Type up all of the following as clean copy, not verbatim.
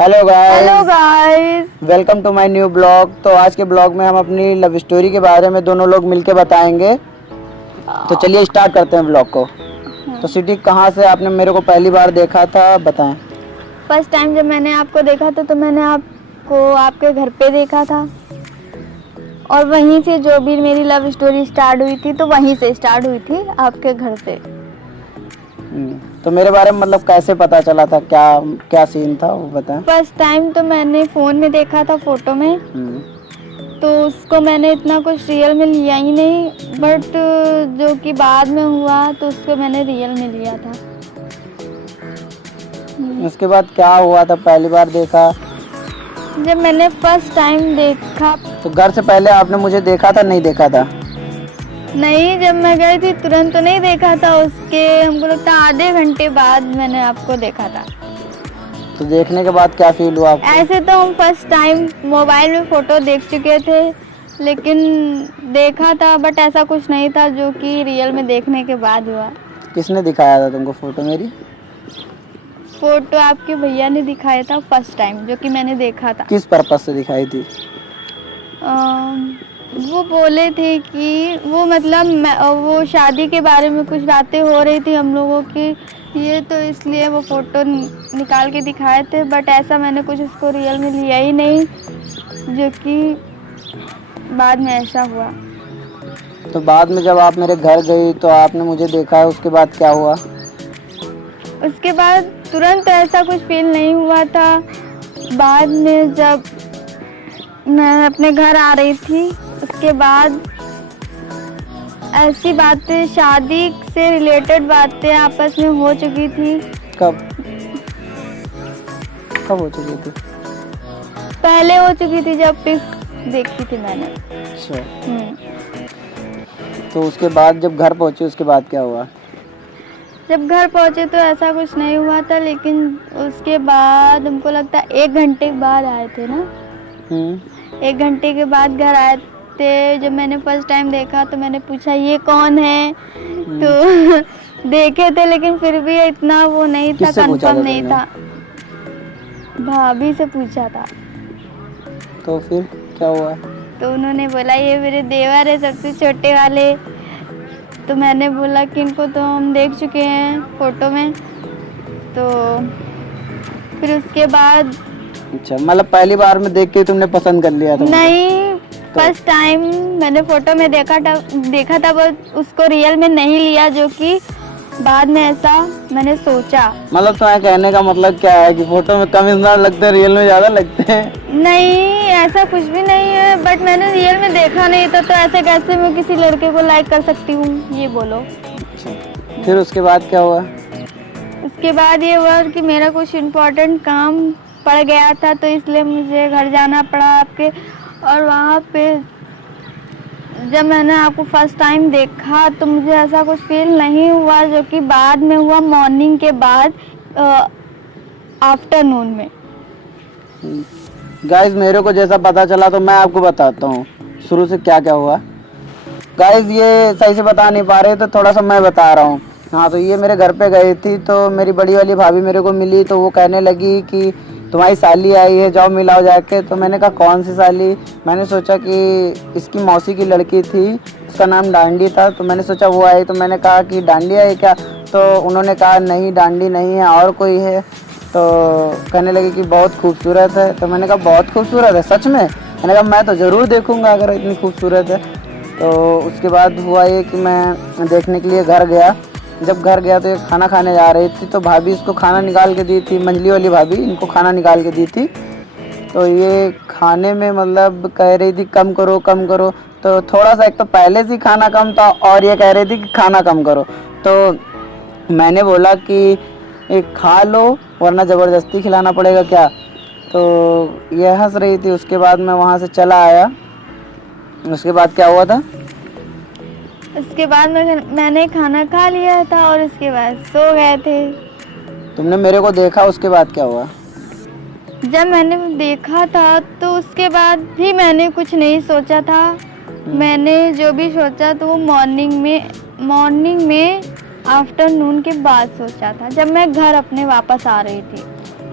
Hello hello guys, guys. Welcome to my new blog. तो आज के ब्लॉग में हम अपनी लव स्टोरी के बारे में दोनों लोग मिलके बताएंगे। तो चलिए स्टार्ट करते हैं ब्लॉग को। तो सिटी, कहाँ से आपने मेरे को पहली बार देखा था, बताएं। फर्स्ट टाइम जब मैंने आपको देखा था तो मैंने आपको आपके घर पे देखा था, और वहीं से जो भी मेरी लव स्टोरी स्टार्ट हुई थी तो वहीं से स्टार्ट हुई थी, आपके घर से। तो मेरे बारे में मतलब कैसे पता चला था, क्या क्या सीन था वो बताएं। फर्स्ट टाइम तो मैंने फ़ोन में देखा था, फ़ोटो में, हम्म, तो उसको मैंने इतना कुछ रियल में लिया ही नहीं, बट जो कि बाद में हुआ तो उसको मैंने रियल में लिया था। उसके बाद क्या हुआ था पहली बार देखा? जब मैंने फर्स्ट टाइम देखा, तो घर से पहले आपने मुझे देखा था, नहीं देखा था? नहीं, जब मैं गई थी तुरंत तो नहीं देखा था, उसके हमको लगता है आधे घंटे बाद मैंने आपको देखा था। तो देखने के बाद क्या फील हुआ आपको? ऐसे तो हम फर्स्ट टाइम मोबाइल में फ़ोटो देख चुके थे, लेकिन देखा था बट ऐसा कुछ नहीं था जो कि रियल में देखने के बाद हुआ। किसने दिखाया था तुमको फोटो मेरी? फ़ोटो आपके भैया ने दिखाया था फर्स्ट टाइम, जो कि मैंने देखा था। किस पर्पस से दिखाई थी? वो बोले थे कि वो मतलब वो शादी के बारे में कुछ बातें हो रही थी हम लोगों की, ये तो इसलिए वो फ़ोटो निकाल के दिखाए थे, बट ऐसा मैंने कुछ उसको रियल में लिया ही नहीं, जो कि बाद में ऐसा हुआ। तो बाद में जब आप मेरे घर गई तो आपने मुझे देखा है, उसके बाद क्या हुआ? उसके बाद तुरंत ऐसा कुछ फील नहीं हुआ था। बाद में जब मैं अपने घर आ रही थी, उसके बाद ऐसी बातें, शादी से रिलेटेड बातें आपस में हो चुकी थी। कब कब हो चुकी थी? पहले हो चुकी थी जब पिक देखी थी मैंने। अच्छा, तो उसके बाद जब घर पहुंचे उसके बाद क्या हुआ? जब घर पहुंचे तो ऐसा कुछ नहीं हुआ था, लेकिन उसके बाद हमको लगता है 1 घंटे बाद आए थे ना। 1 घंटे के बाद घर आए थे। जब मैंने फर्स्ट टाइम देखा तो मैंने पूछा ये कौन है, तो देखे थे, लेकिन फिर भी इतना वो नहीं था, किससे पूछा कंफर्म था नहीं तुमने? था। भाभी से पूछा था, तो फिर क्या हुआ? तो उन्होंने बोला ये मेरे देवर है, सबसे छोटे वाले। तो मैंने बोला कि इनको तो हम देख चुके हैं फ़ोटो में। तो फिर उसके बाद अच्छा, मतलब पहली बार में देख के तुमने पसंद कर लिया था मुझे? नहीं, फर्स्ट टाइम मैंने फ़ोटो में देखा था, वो उसको रियल में नहीं लिया, जो कि बाद में ऐसा मैंने सोचा। मतलब तुम्हारे कहने का मतलब क्या है कि फोटो में कम इंसान लगते हैं, रियल में ज्यादा लगते हैं? नहीं, ऐसा कुछ भी नहीं है, बट मैंने रियल में देखा नहीं था, तो ऐसे कैसे मैं किसी लड़के को लाइक कर सकती हूँ, ये बोलो। अच्छा, फिर उसके बाद क्या हुआ? उसके बाद ये हुआ कि मेरा कुछ इम्पोर्टेंट काम पड़ गया था, तो इसलिए मुझे घर जाना पड़ा आपके। और वहाँ पे जब मैंने आपको फर्स्ट टाइम देखा तो मुझे ऐसा कुछ फील नहीं हुआ, जो कि बाद में हुआ, मॉर्निंग के बाद, आफ्टरनून में। गाइस, मेरे को जैसा पता चला तो मैं आपको बताता हूँ शुरू से क्या क्या हुआ। गाइस, ये सही से बता नहीं पा रहे तो थोड़ा सा मैं बता रहा हूँ। हाँ, तो ये मेरे घर पे गई थी तो मेरी बड़ी वाली भाभी मेरे को मिली, तो वो कहने लगी कि तुम्हारी साली आई है, जाओ मिलाओ जाके। तो मैंने कहा कौन सी साली? मैंने सोचा कि इसकी मौसी की लड़की थी, उसका नाम डांडी था, तो मैंने सोचा वो आई। तो मैंने कहा कि डांडी आई क्या? तो उन्होंने कहा नहीं, डांडी नहीं है, और कोई है। तो कहने लगी कि बहुत खूबसूरत है। तो मैंने कहा बहुत खूबसूरत है सच में? मैंने कहा मैं तो ज़रूर देखूँगा अगर इतनी खूबसूरत है। तो उसके बाद हुआ ये कि मैं देखने के लिए घर गया। जब घर गया तो ये खाना खाने जा रही थी, तो भाभी इसको खाना निकाल के दी थी, मंजली वाली भाभी इनको खाना निकाल के दी थी। तो ये खाने में मतलब कह रही थी कम करो कम करो। तो थोड़ा सा, एक तो पहले से खाना कम था और ये कह रही थी कि खाना कम करो। तो मैंने बोला कि एक खा लो वरना ज़बरदस्ती खिलाना पड़ेगा क्या? तो ये हंस रही थी। उसके बाद मैं वहाँ से चला आया। उसके बाद क्या हुआ था? उसके बाद मैंने खाना खा लिया था और उसके बाद सो गए थे। तुमने मेरे को देखा, उसके बाद क्या हुआ? जब मैंने देखा था तो उसके बाद भी मैंने कुछ नहीं सोचा था। मैंने जो भी सोचा तो वो मॉर्निंग में आफ्टरनून के बाद सोचा था, जब मैं घर अपने वापस आ रही थी।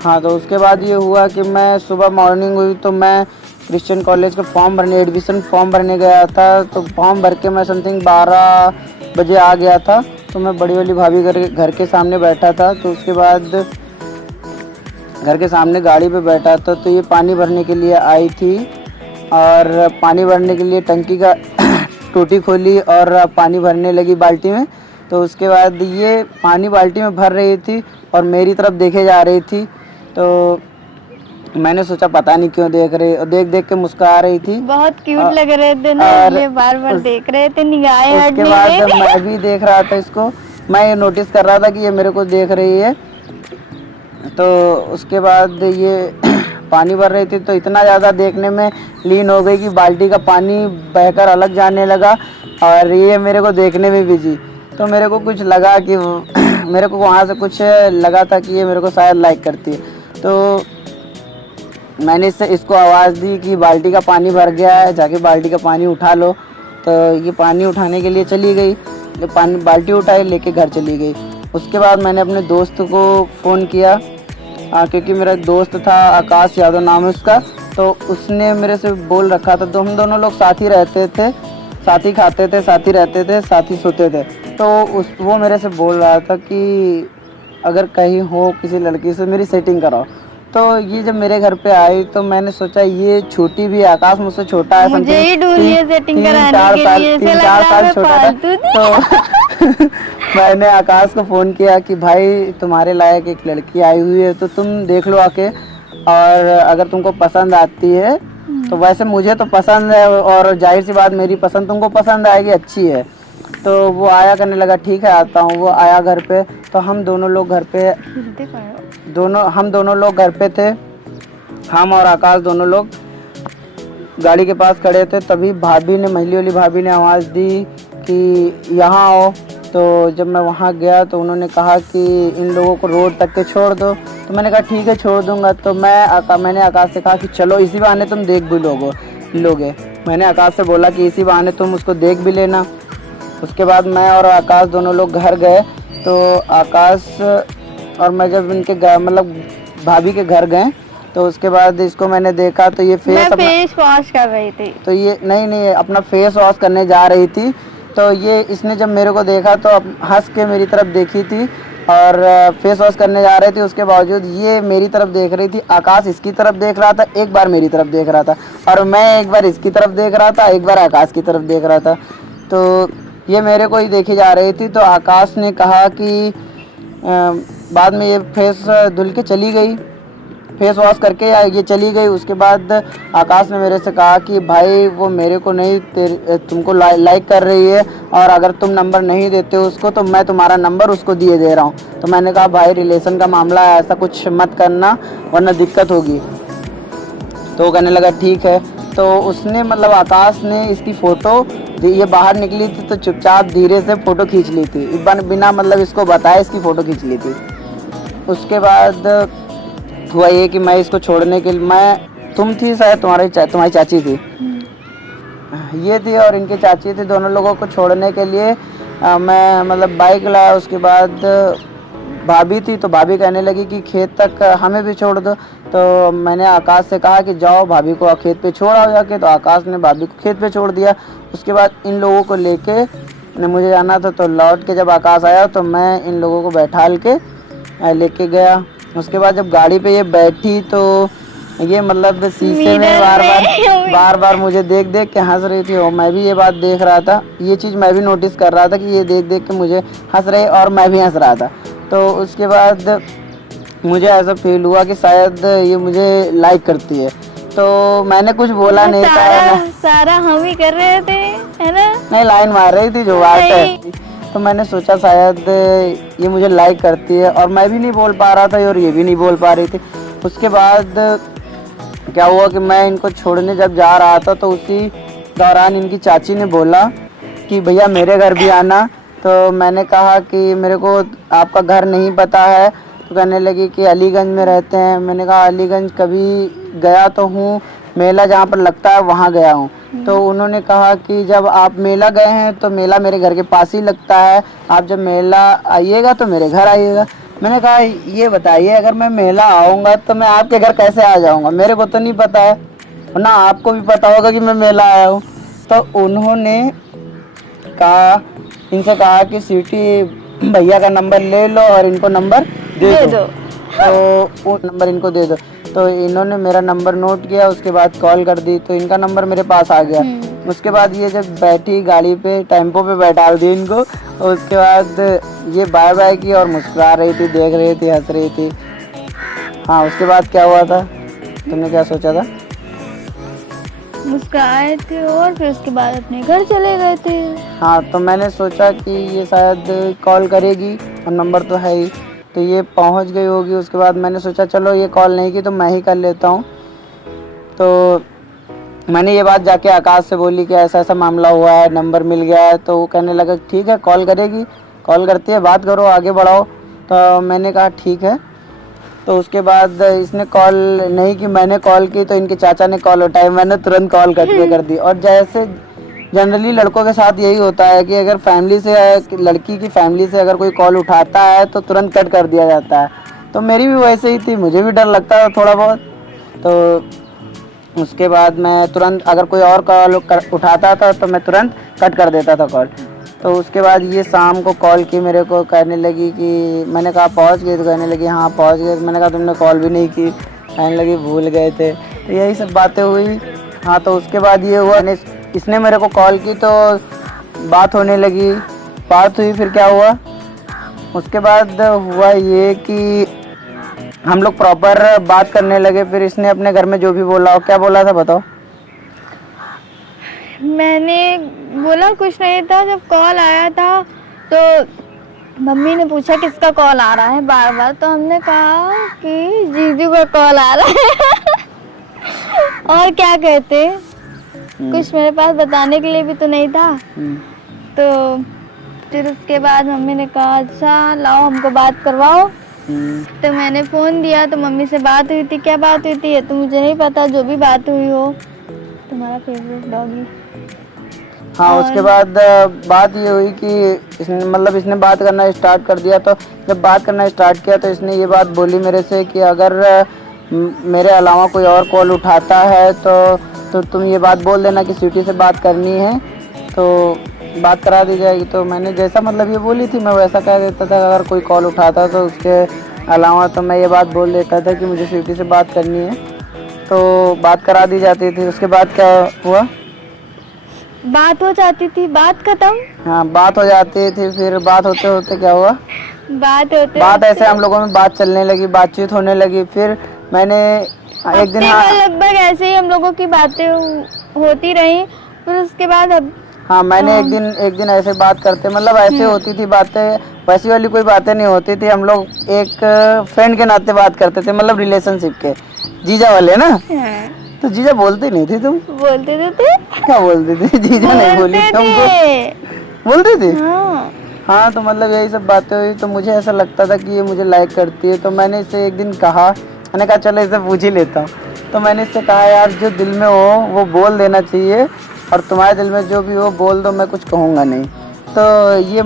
हाँ, तो उसके बाद ये हुआ कि मैं सुबह मॉर्निंग हुई तो मैं क्रिश्चियन कॉलेज का फॉर्म भरने, एडमिशन फॉर्म भरने गया था। तो फॉर्म भर के मैं समथिंग 12 बजे आ गया था। तो मैं बड़ी वाली भाभी घर के सामने बैठा था। तो उसके बाद घर के सामने गाड़ी पे बैठा था, तो ये पानी भरने के लिए आई थी और पानी भरने के लिए टंकी का टूटी खोली और पानी भरने लगी बाल्टी में। तो उसके बाद ये पानी बाल्टी में भर रही थी और मेरी तरफ देखे जा रही थी। तो मैंने सोचा पता नहीं क्यों देख रही, और देख देख के मुस्कुरा रही थी। बहुत क्यूट लग रहे थे ना, ये बार बार देख रहे थे, निगाहें हट उसके नहीं बाद रही जब थी। मैं भी देख रहा था इसको, मैं ये नोटिस कर रहा था कि ये मेरे को देख रही है। तो उसके बाद ये पानी भर रही थी, तो इतना ज़्यादा देखने में लीन हो गई कि बाल्टी का पानी बहकर अलग जाने लगा और ये मेरे को देखने में बिजी। तो मेरे को कुछ लगा कि मेरे को वहाँ से कुछ लगा था कि ये मेरे को शायद लाइक करती है। तो मैंने इसको आवाज़ दी कि बाल्टी का पानी भर गया है, जाके बाल्टी का पानी उठा लो। तो ये पानी उठाने के लिए चली गई, ये पानी बाल्टी उठाई लेके घर चली गई। उसके बाद मैंने अपने दोस्त को फ़ोन किया, क्योंकि मेरा एक दोस्त था आकाश यादव नाम है उसका। तो उसने मेरे से बोल रखा था, तो हम दोनों लोग साथ ही रहते थे, साथ ही खाते थे, साथ ही रहते थे, साथ ही सोते थे। तो वो मेरे से बोल रहा था कि अगर कहीं हो किसी लड़की से मेरी सेटिंग कराओ। तो ये जब मेरे घर पे आई तो मैंने सोचा ये छोटी भी है, आकाश मुझसे छोटा है, मुझे ही ढूंढ लिए सेटिंग कराने के लिए, ऐसे लग 3-4 रहा साल मैं छोटा था। फालतू थी। तो मैंने आकाश को फ़ोन किया कि भाई तुम्हारे लायक एक लड़की आई हुई है, तो तुम देख लो आके, और अगर तुमको पसंद आती है तो वैसे मुझे तो पसंद है और जाहिर सी बात मेरी पसंद तुमको पसंद आएगी, अच्छी है। तो वो आया करने लगा, ठीक है आता हूँ। वो आया घर पे, तो हम दोनों लोग घर पे घर पे थे, हम और आकाश दोनों लोग गाड़ी के पास खड़े थे। तभी भाभी ने, महिला वाली भाभी ने आवाज़ दी कि यहाँ आओ। तो जब मैं वहाँ गया तो उन्होंने कहा कि इन लोगों को रोड तक के छोड़ दो। तो मैंने कहा ठीक है छोड़ दूंगा। तो मैंने आकाश से कहा कि चलो इसी बहाने तुम देख भी लोगे। मैंने आकाश से बोला कि इसी बहाने तुम उसको देख भी लेना। उसके बाद मैं और आकाश दोनों लोग घर गए। तो आकाश और मैं जब इनके मतलब भाभी के घर गए, तो उसके बाद इसको मैंने देखा तो ये फेस वॉश कर रही थी। तो ये नहीं अपना फेस वॉश करने जा रही थी। तो ये इसने जब मेरे को देखा तो हंस के मेरी तरफ देखी थी और फेस वॉश करने जा रही थी। उसके बावजूद ये मेरी तरफ देख रही थी, आकाश इसकी तरफ देख रहा था, एक बार मेरी तरफ देख रहा था, और मैं एक बार इसकी तरफ देख रहा था, एक बार आकाश की तरफ देख रहा था। तो ये मेरे को ही देखी जा रही थी। तो आकाश ने कहा कि बाद में ये फेस धुल के चली गई, फेस वॉश करके ये चली गई। उसके बाद आकाश ने मेरे से कहा कि भाई वो मेरे को नहीं तुमको लाइक कर रही है, और अगर तुम नंबर नहीं देते उसको तो मैं तुम्हारा नंबर उसको दे रहा हूँ। तो मैंने कहा भाई रिलेशन का मामला है, ऐसा कुछ मत करना वरना दिक्कत होगी। तो वो कहने लगा ठीक है। तो उसने मतलब आकाश ने इसकी फ़ोटो, ये बाहर निकली थी तो चुपचाप धीरे से फ़ोटो खींच ली थी, बिना मतलब इसको बताए इसकी फ़ोटो खींच ली थी। उसके बाद हुआ ये कि मैं इसको छोड़ने के लिए, तुम थी शायद, तुम्हारी चाची थी, ये थी और इनकी चाची थी, दोनों लोगों को छोड़ने के लिए मैं मतलब बाइक लाया। उसके बाद भाभी थी, तो भाभी कहने लगी कि खेत तक हमें भी छोड़ दो। तो मैंने आकाश से कहा कि जाओ भाभी को खेत पे छोड़ आओ जाके। तो आकाश ने भाभी को खेत पे छोड़ दिया। उसके बाद इन लोगों को लेके मुझे जाना था। तो लौट के जब आकाश आया तो मैं इन लोगों को बैठाल के लेके गया। उसके बाद जब गाड़ी पे ये बैठी तो ये मतलब शीशे में बार बार मुझे देख देख के हंस रही थी, और मैं भी ये बात देख रहा था। ये चीज़ मैं भी नोटिस कर रहा था कि ये देख देख के मुझे हंस रही और मैं भी हंस रहा था। तो उसके बाद मुझे ऐसा फील हुआ कि शायद ये मुझे लाइक करती है। तो मैंने कुछ बोला नहीं था, सारा हम ही कर रहे थे, है ना? नहीं, लाइन मार रही थी जो बात है। तो मैंने सोचा शायद ये मुझे लाइक करती है, और मैं भी नहीं बोल पा रहा था और ये भी नहीं बोल पा रही थी। उसके बाद क्या हुआ कि मैं इनको छोड़ने जब जा रहा था तो उसी दौरान इनकी चाची ने बोला कि भैया मेरे घर भी आना। तो मैंने कहा कि मेरे को आपका घर नहीं पता है। तो कहने लगी कि अलीगंज में रहते हैं। मैंने कहा अलीगंज कभी गया तो हूँ, मेला जहाँ पर लगता है वहाँ गया हूँ। तो उन्होंने कहा कि जब आप मेला गए हैं तो मेला मेरे घर के पास ही लगता है, आप जब मेला आइएगा तो मेरे घर आइएगा। मैंने कहा ये बताइए, अगर मैं मेला आऊँगा तो मैं आपके घर कैसे आ जाऊँगा, मेरे को तो नहीं पता है, ना आपको भी पता होगा कि मैं मेला आया हूँ। तो उन्होंने कहा, इनसे कहा कि स्वीटी भैया का नंबर ले लो और इनको नंबर दे दो। तो वो नंबर इनको दे दो। तो इन्होंने मेरा नंबर नोट किया, उसके बाद कॉल कर दी, तो इनका नंबर मेरे पास आ गया। उसके बाद ये जब बैठी गाड़ी पे, टेम्पो पे बैठा दी इनको, और उसके बाद ये बाय बाय की और मुस्कुरा रही थी, देख रही थी, हंस रही थी। हाँ, उसके बाद क्या हुआ था, तुमने क्या सोचा था? मुस्कुराए थे और फिर उसके बाद अपने घर चले गए थे। हाँ, तो मैंने सोचा कि ये शायद कॉल करेगी और नंबर तो है ही, तो ये पहुंच गई होगी। उसके बाद मैंने सोचा चलो ये कॉल नहीं की तो मैं ही कर लेता हूँ। तो मैंने ये बात जाके आकाश से बोली कि ऐसा ऐसा मामला हुआ है, नंबर मिल गया है। तो वो कहने लगा ठीक है, कॉल करेगी, कॉल करती है, बात करो, आगे बढ़ाओ। तो मैंने कहा ठीक है। तो उसके बाद इसने कॉल नहीं की, मैंने कॉल की, तो इनके चाचा ने कॉल उठाई, मैंने तुरंत कॉल कट पे कर दी। और जैसे जनरली लड़कों के साथ यही होता है कि अगर फैमिली से, लड़की की फैमिली से अगर कोई कॉल उठाता है तो तुरंत कट कर दिया जाता है। तो मेरी भी वैसे ही थी, मुझे भी डर लगता था थोड़ा बहुत। तो उसके बाद मैं तुरंत, अगर कोई और कॉल उठाता था तो मैं तुरंत कट कर देता था कॉल। तो उसके बाद ये शाम को कॉल की मेरे को, कहने लगी कि, मैंने कहा पहुंच गए, तो कहने लगी हाँ पहुंच गए। मैंने कहा तुमने कॉल भी नहीं की, कहने लगी भूल गए थे। तो यही सब बातें हुई। हाँ, तो उसके बाद ये हुआ, इसने मेरे को कॉल की तो बात होने लगी, बात हुई, फिर क्या हुआ, उसके बाद हुआ ये कि हम लोग प्रॉपर बात करने लगे। फिर इसने अपने घर में जो भी बोला हो, क्या बोला था बताओ? मैंने बोला कुछ नहीं था। जब कॉल आया था तो मम्मी ने पूछा किसका कॉल आ रहा है बार बार, तो हमने कहा कि जीजू का कॉल आ रहा है। और क्या कहते, कुछ मेरे पास बताने के लिए भी तो नहीं था। तो फिर उसके बाद मम्मी ने कहा अच्छा लाओ हमको बात करवाओ। तो मैंने फ़ोन दिया, तो मम्मी से बात हुई थी। क्या बात हुई थी ये तो मुझे नहीं पता, जो भी बात हुई हो। तुम्हारा फेवरेट डॉगी। हाँ, उसके बाद बात ये हुई कि इसने बात करना स्टार्ट कर दिया। तो जब बात करना स्टार्ट किया तो इसने ये बात बोली मेरे से कि अगर मेरे अलावा कोई और कॉल उठाता है तो तुम ये बात बोल देना कि स्वीटी से बात करनी है तो बात करा दी जाएगी। तो मैंने जैसा ये बोली थी मैं वैसा कह देता था। अगर कोई कॉल उठाता तो उसके अलावा तो मैं ये बात बोल देता था कि मुझे स्वीटी से बात करनी है, तो बात करा दी जाती थी। उसके बाद क्या हुआ, बात हो जाती थी, बात खत्म। हाँ, बात हो जाती थी। फिर बात होते होते क्या हुआ, बात ऐसे हम लोगों में बात चलने लगी, बातचीत होने लगी। फिर मैंने एक दिन, लगभग ऐसे ही हम लोगों की बातें होती रही। फिर उसके बाद हाँ, मैंने एक दिन ऐसे बात करते, ऐसे होती थी बातें, वैसी वाली कोई बातें नहीं होती थी। हम लोग एक फ्रेंड के नाते बात करते थे, रिलेशनशिप के, जीजा वाले ना। तो जीजा बोलती नहीं थी तुम? बोलते थे। क्या बोलती थी? जीजा नहीं बोली तुमको? बोलती थी। हाँ, तो यही सब बातें हुई। तो मुझे ऐसा लगता था कि ये मुझे लाइक करती है। तो मैंने इससे एक दिन कहा, मैंने कहा चलो इसे पूछ ही लेता हूँ। तो मैंने इससे कहा यार जो दिल में हो वो बोल देना चाहिए, और तुम्हारे दिल में जो भी हो बोल दो, मैं कुछ कहूँगा नहीं। तो ये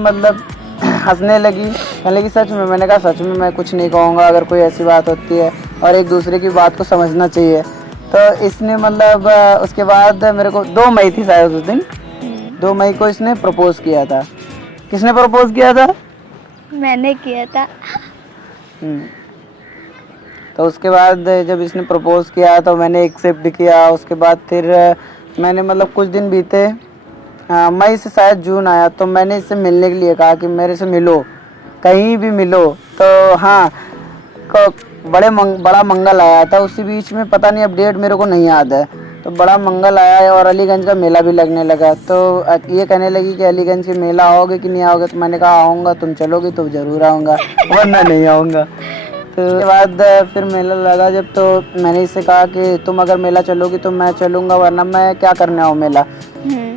हंसने लगी, कहने लगी सच में? मैंने कहा सच में मैं कुछ नहीं कहूँगा, अगर कोई ऐसी बात होती है, और एक दूसरे की बात को समझना चाहिए। तो इसने उसके बाद मेरे को 2 मई थी शायद उस दिन, 2 मई को इसने प्रपोज किया था। किसने प्रपोज किया था? मैंने किया था। तो उसके बाद जब इसने प्रपोज किया तो मैंने एक्सेप्ट किया। उसके बाद फिर मैंने कुछ दिन बीते, मई से शायद जून आया, तो मैंने इससे मिलने के लिए कहा कि मेरे से मिलो, कहीं भी मिलो। तो हाँ, बड़ा मंगल आया था, उसी बीच में पता नहीं, अपडेट मेरे को नहीं याद है। तो बड़ा मंगल आया है और अलीगंज का मेला भी लगने लगा। तो ये कहने लगी कि अलीगंज के मेला आओगे कि नहीं आओगे? तो मैंने कहा आऊँगा, तुम चलोगी तो ज़रूर आऊँगा, वरना नहीं आऊँगा। तो उसके बाद फिर मेला लगा जब, तो मैंने इससे कहा कि तुम अगर मेला चलोगी तो मैं चलूँगा, वरना मैं क्या करने आऊँ मेला।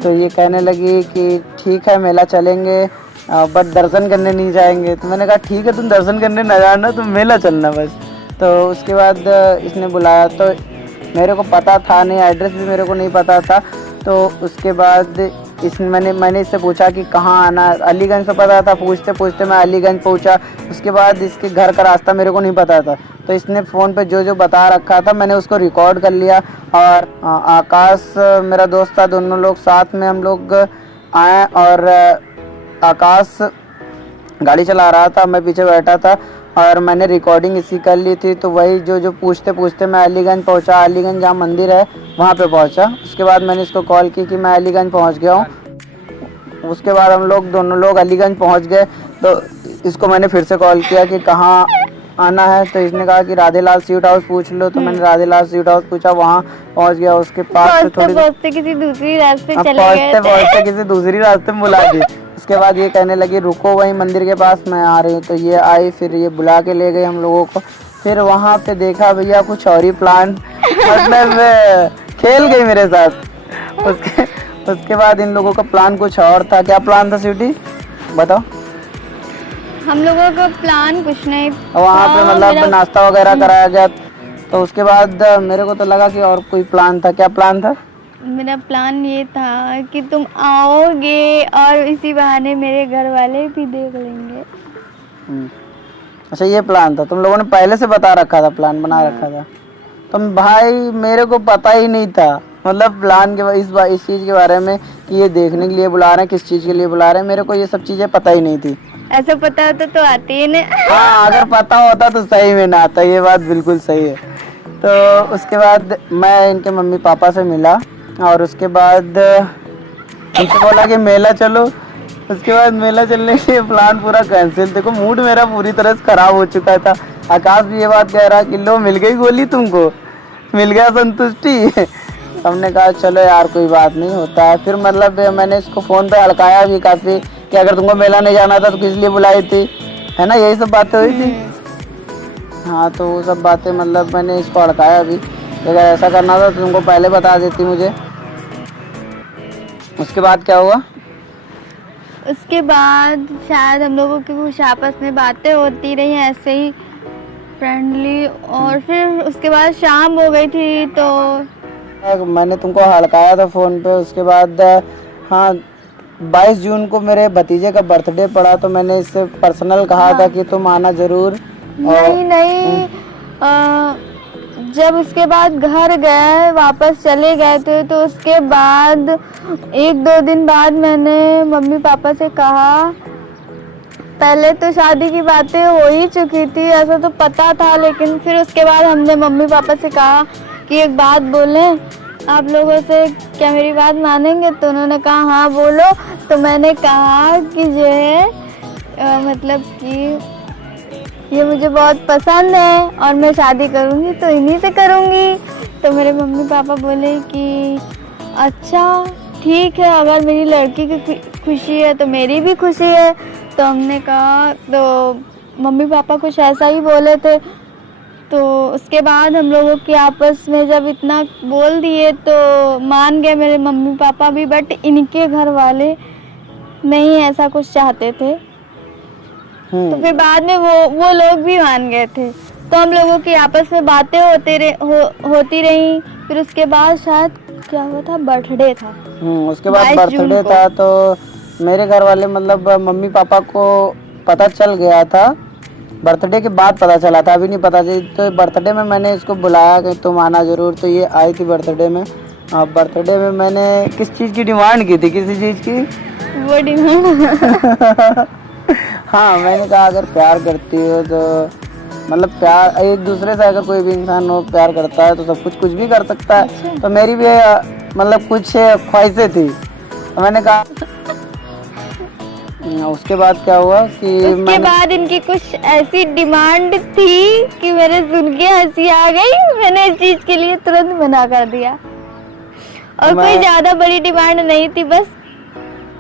तो ये कहने लगी कि ठीक है मेला चलेंगे, बट दर्शन करने नहीं जाएंगे। तो मैंने कहा ठीक है, तुम दर्शन करने ना जाना, तुम मेला चलना बस। तो उसके बाद इसने बुलाया, तो मेरे को पता था नहीं, एड्रेस भी मेरे को नहीं पता था। तो उसके बाद मैंने इससे पूछा कि कहाँ आना है। अलीगंज से पता था, पूछते पूछते मैं अलीगंज पहुंचा। उसके बाद इसके घर का रास्ता मेरे को नहीं पता था, तो इसने फ़ोन पे जो जो बता रखा था मैंने उसको रिकॉर्ड कर लिया। और आकाश मेरा दोस्त था, दोनों लोग साथ में हम लोग आए। और आकाश गाड़ी चला रहा था, मैं पीछे बैठा था और मैंने रिकॉर्डिंग इसी कर ली थी। तो वही जो जो पूछते पूछते मैं अलीगंज पहुंचा। अलीगंज जहाँ मंदिर है वहाँ पे पहुंचा। उसके बाद मैंने इसको कॉल की कि मैं अलीगंज पहुंच गया हूँ। उसके बाद हम लोग दोनों लोग अलीगंज पहुंच गए। तो इसको मैंने फिर से कॉल किया कि कहाँ आना है, तो इसने कहा कि राधेलाल स्वीट हाउस पूछ लो। तो मैंने राधेलाल स्वीट हाउस पूछा, वहाँ पहुंच गया। उसके पास से थोड़ी पहुंचते किसी दूसरी रास्ते चले गए पहुंचते किसी दूसरी रास्ते में बुला दी। उसके बाद ये कहने लगी रुको वहीं मंदिर के पास, मैं आ रही हूँ। तो ये आई, फिर ये बुला के ले गई हम लोगों को। फिर वहाँ पे देखा भैया कुछ और ही प्लान, मतलब खेल गई मेरे साथ। उसके बाद इन लोगों का प्लान कुछ और था। क्या प्लान था स्वीटी, बताओ? हम लोगों का प्लान कुछ नहीं, वहाँ पे मतलब नाश्ता वगैरह कराया गया। तो उसके बाद मेरे को तो लगा कि और कोई प्लान था। क्या प्लान था? मेरा प्लान ये था कि तुम आओगे और इसी बहाने मेरे घर वाले भी देख लेंगे। अच्छा, ये प्लान था। तुम लोगों ने पहले से बता रखा था, प्लान बना रखा था? तुम भाई मेरे को पता ही नहीं था, मतलब प्लान के इस चीज़ के बारे में कि ये देखने के लिए बुला रहे हैं, किस चीज़ के लिए बुला रहे हैं। मेरे को ये सब चीज़ें पता ही नहीं थी। ऐसा पता होता तो आती ही नहीं। हाँ, अगर पता होता तो सही में ना आता, ये बात बिल्कुल सही है। तो उसके बाद मैं इनके मम्मी पापा से मिला और उसके बाद उनसे बोला कि मेला चलो। उसके बाद मेला चलने के प्लान पूरा कैंसिल। देखो मूड मेरा पूरी तरह से खराब हो चुका था। आकाश भी ये बात कह रहा कि लो मिल गई गोली, तुमको मिल गया संतुष्टि। हमने कहा चलो यार कोई बात नहीं, होता है। फिर मतलब मैंने इसको फ़ोन पे हड़काया भी काफ़ी कि अगर तुमको मेला नहीं जाना था तो किस लिए बुलाई थी, है ना, यही सब बातें हुई थी। हाँ, तो वो सब बातें मतलब मैंने इसको हड़काया भी, अगर ऐसा करना था तो तुमको पहले बता देती मुझे। उसके बाद क्या हुआ? उसके बाद शायद हम लोगों की कुछ आपस में बातें होती रही ऐसे ही फ्रेंडली। और फिर उसके बाद शाम हो गई थी तो मैंने तुमको हड़काया था फ़ोन पे। उसके बाद हाँ, 22 जून को मेरे भतीजे का बर्थडे पड़ा, तो मैंने इससे पर्सनल कहा था कि तुम आना ज़रूर। नहीं, जब उसके बाद घर गए, वापस चले गए थे, तो उसके बाद 1-2 दिन बाद मैंने मम्मी पापा से कहा। पहले तो शादी की बातें हो ही चुकी थी, ऐसा तो पता था, लेकिन फिर उसके बाद हमने मम्मी पापा से कहा कि एक बात बोलें आप लोगों से, क्या मेरी बात मानेंगे? तो उन्होंने कहा हाँ बोलो। तो मैंने कहा कि जो है मतलब कि ये मुझे बहुत पसंद है और मैं शादी करूँगी तो इन्हीं से करूँगी। तो मेरे मम्मी पापा बोले कि अच्छा ठीक है, अगर मेरी लड़की की खुशी है तो मेरी भी खुशी है। तो हमने कहा, तो मम्मी पापा कुछ ऐसा ही बोले थे। तो उसके बाद हम लोगों की आपस में जब इतना बोल दिए तो मान गए मेरे मम्मी पापा भी, बट इनके घर वाले नहीं ऐसा कुछ चाहते थे। तो फिर बाद में वो लोग भी मान गए थे। तो हम लोगों की आपस में बातें होती रही। फिर उसके बाद शायद क्या हुआ था, बर्थडे था। उसके बाद बर्थडे था, तो मेरे घर वाले मतलब मम्मी पापा को पता चल गया था, बर्थडे के बाद पता चला था, अभी नहीं पता चली। तो बर्थडे में मैंने इसको बुलाया कि तुम आना ज़रूर। तो ये आई थी बर्थडे में। बर्थडे में मैंने किस चीज़ की डिमांड की थी? किसी चीज़ की वो डिमांड हाँ, मैंने कहा अगर प्यार करती हो तो मतलब प्यार एक दूसरे से, अगर कोई भी इंसान हो प्यार करता है तो सब कुछ भी कर सकता है। अच्छा। तो मेरी भी मतलब कुछ ख्वाहिशें थी, तो मैंने कहा। उसके बाद क्या हुआ कि उसके बाद इनकी कुछ ऐसी डिमांड थी कि मेरे सुन के हंसी आ गई। मैंने इस चीज के लिए तुरंत मना कर दिया और कोई ज्यादा बड़ी डिमांड नहीं थी, बस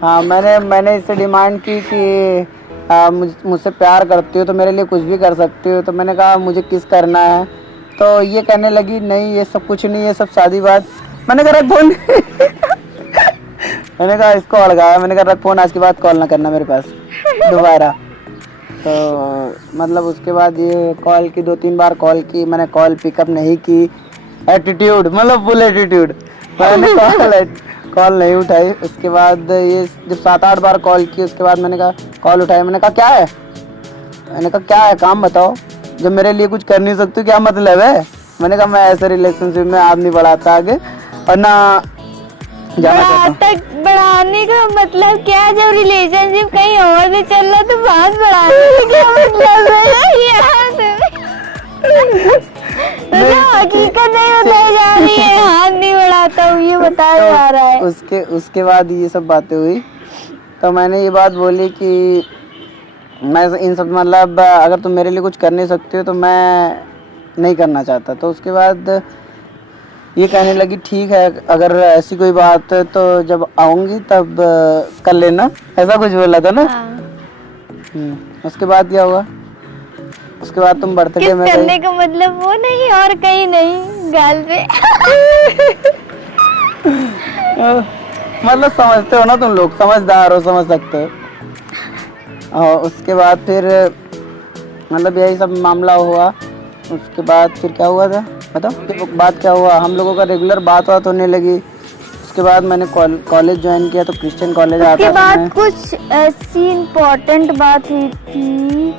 हाँ, मैंने इससे डिमांड की कि मुझसे प्यार करती हो तो मेरे लिए कुछ भी कर सकती हो। तो मैंने कहा मुझे किस करना है। तो ये कहने लगी नहीं ये सब कुछ नहीं, ये सब शादी बात। मैंने कहा रख फोन मैंने कहा इसको अड़गाया। मैंने कहा रख फोन, आज के बाद कॉल ना करना मेरे पास दोबारा। तो मतलब उसके बाद ये कॉल की, 2-3 बार कॉल की, मैंने कॉल पिकअप नहीं की। एटीट्यूड, मतलब फुल एटीट्यूड। मैंने कॉल नहीं उठाई। उसके बाद ये जब 7-8 बार कॉल की, उसके बाद मैंने कहा कॉल उठाई, मैंने कहा क्या है, मैंने कहा क्या है काम बताओ, जब मेरे लिए कुछ कर नहीं सकते क्या मतलब है। मैंने कहा मैं ऐसे रिलेशनशिप में हाथ नहीं बढ़ाता आगे और ना जाना चाहता हूं। बढ़ाने का मतलब क्या है? जब रिलेशनशिप कहीं और से चल रहा तो बात बढ़ाने का क्या मतलब है यार? तो हकीकत नहीं बताई जा रही है, हाथ नहीं बढ़ाता हूँ ये बताया जा रहा है। उसके बाद ये सब बातें हुई तो मैंने ये बात बोली कि मैं इन सब मतलब अगर तुम मेरे लिए कुछ कर नहीं सकते हो तो मैं नहीं करना चाहता। तो उसके बाद ये कहने लगी ठीक है अगर ऐसी कोई बात है तो जब आऊंगी तब कर लेना, ऐसा कुछ बोला था ना। हाँ। उसके बाद क्या हुआ, उसके बाद तुम बर्थडे में करने का मतलब वो नहीं और कहीं नहीं, गाल पे। मतलब समझते हो ना तुम लोग, समझदार हो, समझ सकते हो। और उसके बाद फिर मतलब यही सब मामला हुआ। उसके बाद फिर क्या हुआ था बताओ, बात क्या हुआ, हम लोगों का रेगुलर बात होने लगी। उसके बाद मैंने कॉलेज ज्वाइन किया तो क्रिश्चियन कॉलेज आता था। उसके बाद कुछ ऐसी इम्पोर्टेंट बात हुई थी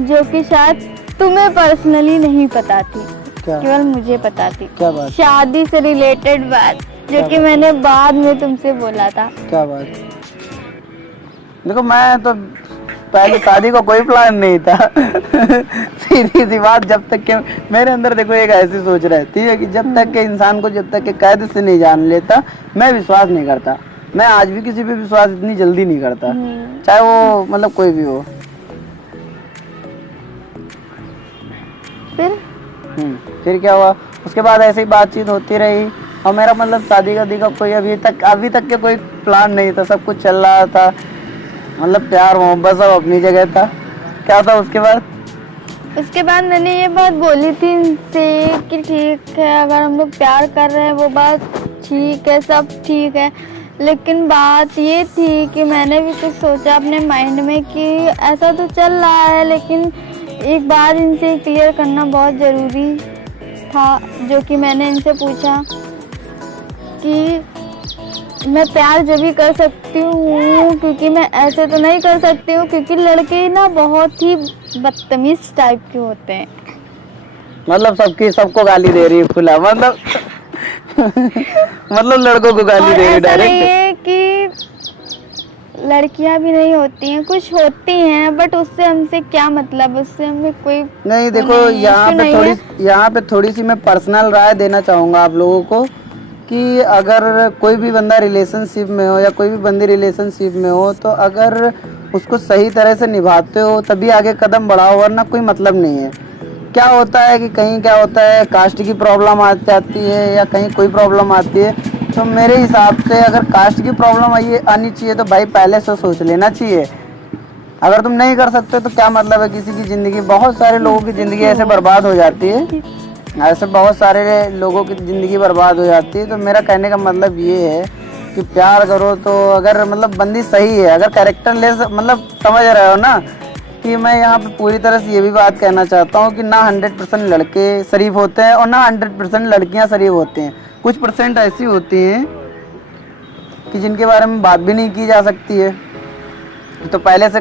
जो कि शायद तुम्हें पर्सनली नहीं पता थी, केवल मुझे पता थी। क्या बात? शादी से रिलेटेड बात जो कि मैंने बाद में तुमसे बोला था। क्या बात? देखो मैं तो पहले शादी का कोई प्लान नहीं था। सीधी सी बात, जब तक के मेरे अंदर देखो एक ऐसी सोच रहती है कि जब तक के इंसान को जब तक के कैद से नहीं जान लेता मैं विश्वास नहीं करता। मैं आज भी किसी पे विश्वास इतनी जल्दी नहीं करता, चाहे वो मतलब कोई भी हो। फिर क्या हुआ, उसके बाद ऐसे ही बातचीत होती रही और मेरा मतलब शादी का कोई अभी तक के कोई प्लान नहीं था। सब कुछ चल रहा था, मतलब प्यार मोहब्बत सब अपनी जगह था। क्या था उसके बाद मैंने ये बात बोली थी इनसे कि ठीक है अगर हम लोग प्यार कर रहे हैं वो बात ठीक है, सब ठीक है, लेकिन बात ये थी कि मैंने भी कुछ सोचा अपने माइंड में कि ऐसा तो चल रहा है लेकिन एक बात इनसे क्लियर करना बहुत ज़रूरी था, जो कि मैंने इनसे पूछा कि मैं प्यार जो भी कर सकती हूँ क्योंकि मैं ऐसे तो नहीं कर सकती हूँ क्योंकि लड़के ना बहुत ही बदतमीज टाइप के होते हैं। मतलब सबको गाली दे रही है खुला, मतलब मतलब लड़कों को गाली दे रही है डायरेक्ट। नहीं है कि लड़कियां भी नहीं होती हैं, कुछ होती हैं बट उससे हमसे क्या मतलब, उससे हमें कोई नहीं। देखो यहाँ पे थोड़ी सी मैं पर्सनल राय देना चाहूँगा आप लोगों को कि अगर कोई भी बंदा रिलेशनशिप में हो या कोई भी बंदी रिलेशनशिप में हो तो अगर उसको सही तरह से निभाते हो तभी आगे कदम बढ़ाओ, वरना कोई मतलब नहीं है। क्या होता है कि कहीं क्या होता है कास्ट की प्रॉब्लम आ जाती है या कहीं कोई प्रॉब्लम आती है, तो मेरे हिसाब से अगर कास्ट की प्रॉब्लम आनी चाहिए तो भाई पहले से सोच लेना चाहिए। अगर तुम नहीं कर सकते तो क्या मतलब है किसी की ज़िंदगी। बहुत सारे लोगों की ज़िंदगी ऐसे बर्बाद हो जाती है, ऐसे बहुत सारे लोगों की ज़िंदगी बर्बाद हो जाती है। तो मेरा कहने का मतलब ये है कि प्यार करो तो अगर मतलब बंदी सही है, अगर कैरेक्टर लेस मतलब समझ रहे हो ना कि मैं यहाँ पे पूरी तरह से ये भी बात कहना चाहता हूँ कि ना 100% लड़के शरीफ होते हैं और ना 100% लड़कियाँ शरीफ होती हैं। कुछ परसेंट ऐसी होती हैं कि जिनके बारे में बात भी नहीं की जा सकती है। तो पहले से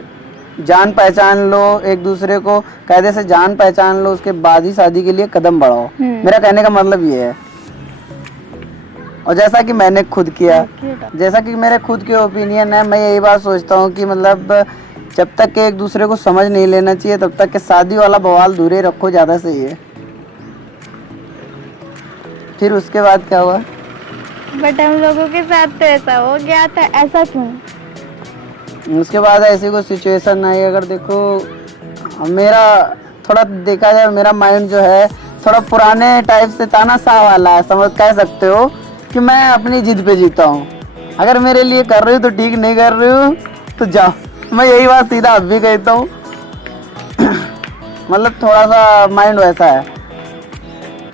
जान पहचान लो, एक दूसरे को कायदे से जान पहचान लो, उसके बाद ही शादी के लिए कदम बढ़ाओ। मेरा कहने का मतलब ये है। और जैसा कि मैंने खुद किया, जैसा कि मेरे खुद के ओपिनियन है, मैं यही बात सोचता हूँ कि मतलब जब तक के एक दूसरे को समझ नहीं लेना चाहिए तब तक के शादी वाला बवाल दूरे रखो, ज़्यादा सही है। फिर उसके बाद क्या हुआ? बट हम लोगों के साथ तो ऐसा हो गया था, ऐसा क्यों? उसके बाद ऐसी कोई सिचुएशन आई। अगर देखो मेरा थोड़ा देखा जाए, मेरा माइंड जो है थोड़ा पुराने टाइप से तानाशाह वाला है, समझ कह सकते हो कि मैं अपनी जिद पे जीता हूँ। अगर मेरे लिए कर रही हो तो ठीक, नहीं कर रही हो तो जाओ। मैं यही बात सीधा अब भी कहता हूँ। मतलब थोड़ा सा माइंड वैसा है।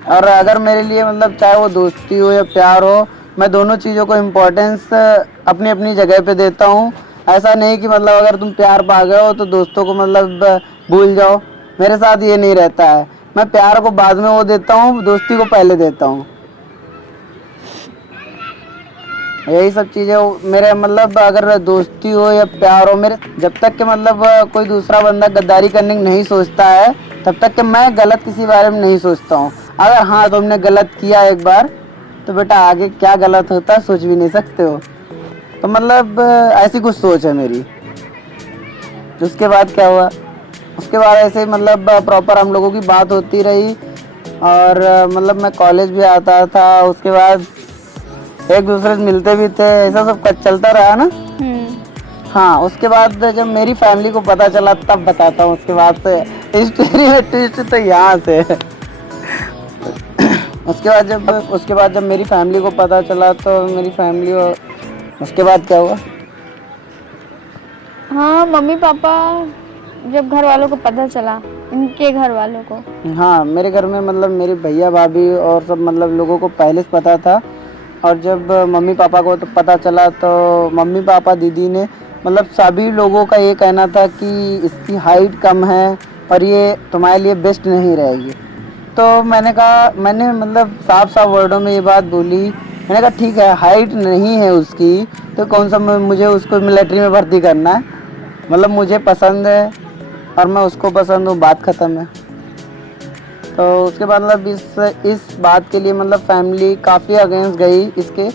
और अगर मेरे लिए मतलब चाहे वो दोस्ती हो या प्यार हो, मैं दोनों चीज़ों को इम्पोर्टेंस अपनी अपनी जगह पे देता हूँ। ऐसा नहीं कि मतलब अगर तुम प्यार पा गए हो तो दोस्तों को मतलब भूल जाओ, मेरे साथ ये नहीं रहता है। मैं प्यार को बाद में वो देता हूँ, दोस्ती को पहले देता हूँ। यही सब चीज़ें मेरे मतलब अगर दोस्ती हो या प्यार हो मेरे, जब तक कि मतलब कोई दूसरा बंदा गद्दारी करने की नहीं सोचता है तब तक कि मैं गलत किसी बारे में नहीं सोचता हूँ। अगर हाँ तुमने गलत किया एक बार तो बेटा आगे क्या गलत होता है सोच भी नहीं सकते हो। तो मतलब ऐसी कुछ सोच है मेरी। उसके बाद क्या हुआ, उसके बाद ऐसे मतलब प्रॉपर हम लोगों की बात होती रही और मतलब मैं कॉलेज भी आता था, उसके बाद एक दूसरे से मिलते भी थे, ऐसा सब कुछ चलता रहा ना। हाँ उसके बाद जब मेरी फैमिली को पता चला तब बताता हूँ। उसके बाद से स्टोरी में ट्विस्ट तो यहाँ से उसके बाद जब मेरी फैमिली को पता चला तो मेरी फैमिली और उसके बाद क्या हुआ, हाँ मम्मी पापा जब घर वालों को पता चला, इनके घर वालों को, हाँ मेरे घर में मतलब मेरे भैया भाभी और सब मतलब लोगों को पहले से पता था। और जब मम्मी पापा को तो पता चला तो मम्मी पापा दीदी ने मतलब सभी लोगों का ये कहना था कि इसकी हाइट कम है और ये तुम्हारे लिए बेस्ट नहीं रहेगी। तो मैंने मतलब साफ साफ वर्डों में ये बात बोली। मैंने कहा ठीक है हाइट नहीं है उसकी तो कौन सा मुझे उसको मिलिट्री में भर्ती करना है, मतलब मुझे पसंद है और मैं उसको पसंद हूँ, बात ख़त्म है। तो उसके बाद मतलब इस बात के लिए मतलब फैमिली काफ़ी अगेंस्ट गई इसके।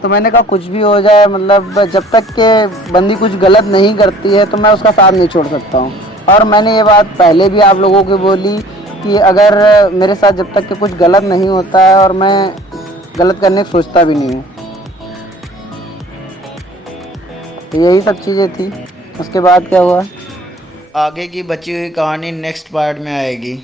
तो मैंने कहा कुछ भी हो जाए मतलब जब तक के बंदी कुछ गलत नहीं करती है तो मैं उसका साथ नहीं छोड़ सकता हूँ। और मैंने ये बात पहले भी आप लोगों को बोली कि अगर मेरे साथ जब तक के कुछ गलत नहीं होता है और मैं गलत करने की सोचता भी नहीं हूँ। तो यही सब चीज़ें थी। उसके बाद क्या हुआ, आगे की बची हुई कहानी नेक्स्ट पार्ट में आएगी।